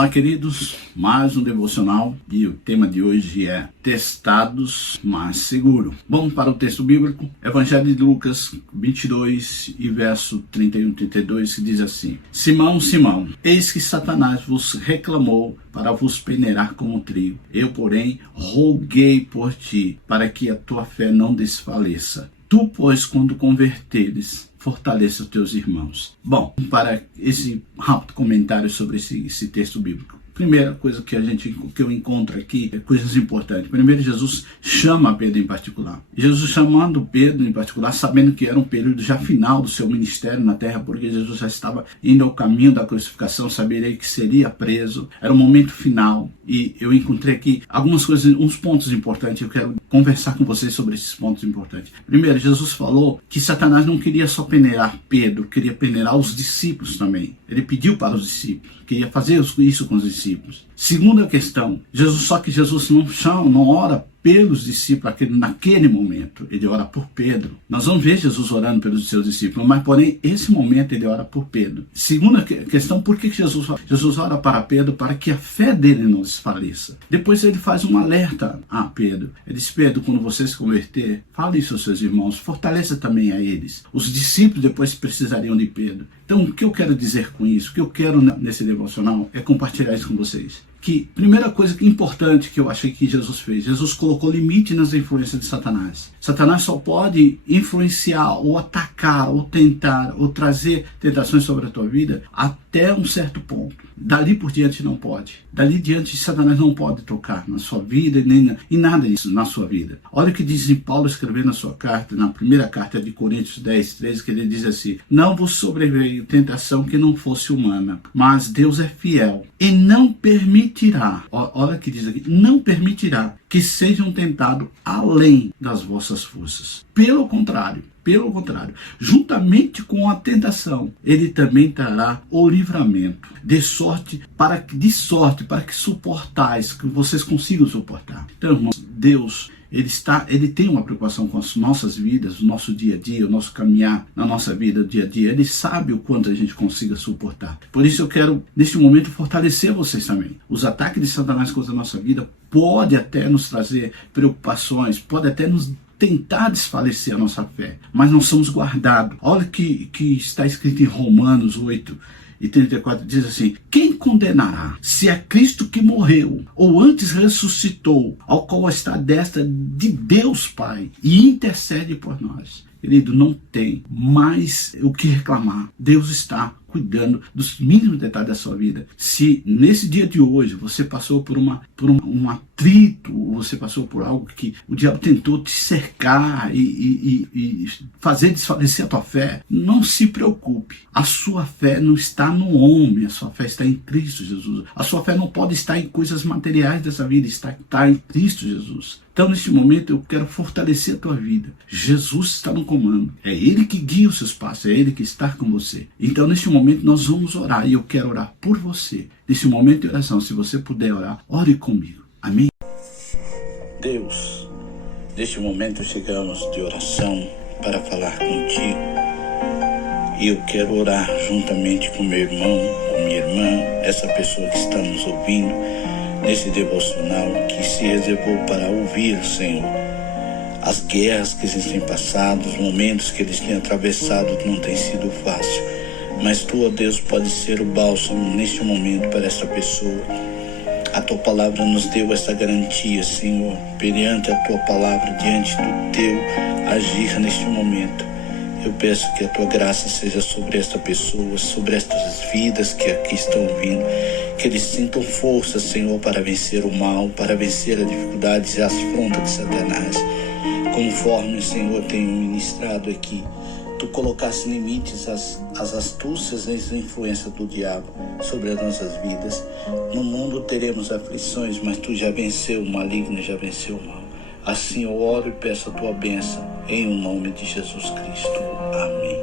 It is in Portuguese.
Olá, queridos, mais um devocional e o tema de hoje é Testados, mas seguro. Vamos para o texto bíblico, Evangelho de Lucas 22 e verso 31 e 32, que diz assim: Simão, Simão, eis que Satanás vos reclamou para vos peneirar como trigo. Eu, porém, roguei por ti, para que a tua fé não desfaleça. Tu, pois, quando converteres, fortaleça os teus irmãos. Bom, para esse rápido comentário sobre esse texto bíblico. Primeira coisa que eu encontro aqui é coisas importantes. Primeiro, Jesus chama Pedro em particular. Jesus chamando Pedro em particular, sabendo que era um período já final do seu ministério na terra, porque Jesus já estava indo ao caminho da crucificação, saberia que seria preso. Era o momento final. E eu encontrei aqui algumas coisas, uns pontos importantes. Eu quero conversar com vocês sobre esses pontos importantes. Primeiro, Jesus falou que Satanás não queria só peneirar Pedro, queria peneirar os discípulos também. Ele pediu para os discípulos, queria fazer isso com os discípulos. Segunda questão, Jesus não ora pelos discípulos naquele momento, ele ora por Pedro. Nós vamos ver Jesus orando pelos seus discípulos, mas porém, esse momento ele ora por Pedro. Segunda questão, por que Jesus ora para Pedro? Para que a fé dele não desfaleça. Depois ele faz um alerta a Pedro. Ele diz: Pedro, quando você se converter, fale isso aos seus irmãos, fortaleça também a eles. Os discípulos depois precisariam de Pedro. Então, o que eu quero dizer com isso? O que eu quero nesse devocional é compartilhar isso com vocês. Que primeira coisa importante que eu achei que Jesus fez, Jesus colocou limite nas influências de Satanás. Satanás só pode influenciar ou atacar ou tentar ou trazer tentações sobre a tua vida até um certo ponto. Dali por diante não pode. Dali diante Satanás não pode tocar na sua vida nem em nada disso na sua vida. Olha o que diz Paulo escrevendo na sua carta, na primeira carta de Coríntios 10, 13, que ele diz assim: não vos sobreveio tentação que não fosse humana, mas Deus é fiel e não permitirá, olha o que diz aqui, não permitirá que sejam tentados além das vossas forças. Pelo contrário, juntamente com a tentação, ele também trará o livramento, de sorte para que suportais, que vocês consigam suportar. Então, irmãos, Deus, Ele tem uma preocupação com as nossas vidas, o nosso dia a dia, o nosso caminhar na nossa vida, dia a dia. Ele sabe o quanto a gente consiga suportar. Por isso eu quero, neste momento, fortalecer vocês também. Os ataques de Satanás contra a nossa vida pode até nos trazer preocupações, pode até nos tentar desfalecer a nossa fé, mas nós somos guardados. Olha que está escrito em Romanos 8 e 34, diz assim: quem condenará? Se é Cristo que morreu, ou antes ressuscitou, ao qual está à destra de Deus Pai e intercede por nós. Querido, não tem mais o que reclamar. Deus está cuidando dos mínimos detalhes da sua vida. Se nesse dia de hoje você passou por um atrito, você passou por algo que o diabo tentou te cercar e fazer desfalecer a tua fé, não se preocupe. A sua fé não está no homem, a sua fé está em Cristo Jesus. A sua fé não pode estar em coisas materiais dessa vida, está em Cristo Jesus. Então, neste momento, eu quero fortalecer a tua vida. Jesus está no comando. É Ele que guia os seus passos, é Ele que está com você. Então, neste momento, nós vamos orar e eu quero orar por você. Nesse momento de oração, se você puder orar, ore comigo. Amém? Deus, neste momento chegamos de oração para falar contigo. E eu quero orar juntamente com meu irmão, com minha irmã, essa pessoa que está nos ouvindo, nesse devocional que se reservou para ouvir, Senhor, as guerras que eles têm passado, os momentos que eles têm atravessado não tem sido fácil, mas Tu, ó Deus, pode ser o bálsamo neste momento para essa pessoa. A Tua palavra nos deu essa garantia, Senhor, perante a Tua palavra, diante do Teu agir neste momento. Eu peço que a Tua graça seja sobre esta pessoa, sobre estas vidas que aqui estão vindo, que eles sintam força, Senhor, para vencer o mal, para vencer as dificuldades e as afrontas de Satanás. Conforme, Senhor, tenho ministrado aqui, Tu colocasse limites às astúcias e às influências do diabo sobre as nossas vidas. No mundo teremos aflições, mas Tu já venceu o maligno, já venceu o mal. Assim eu oro e peço a Tua bênção, em o nome de Jesus Cristo. Amém.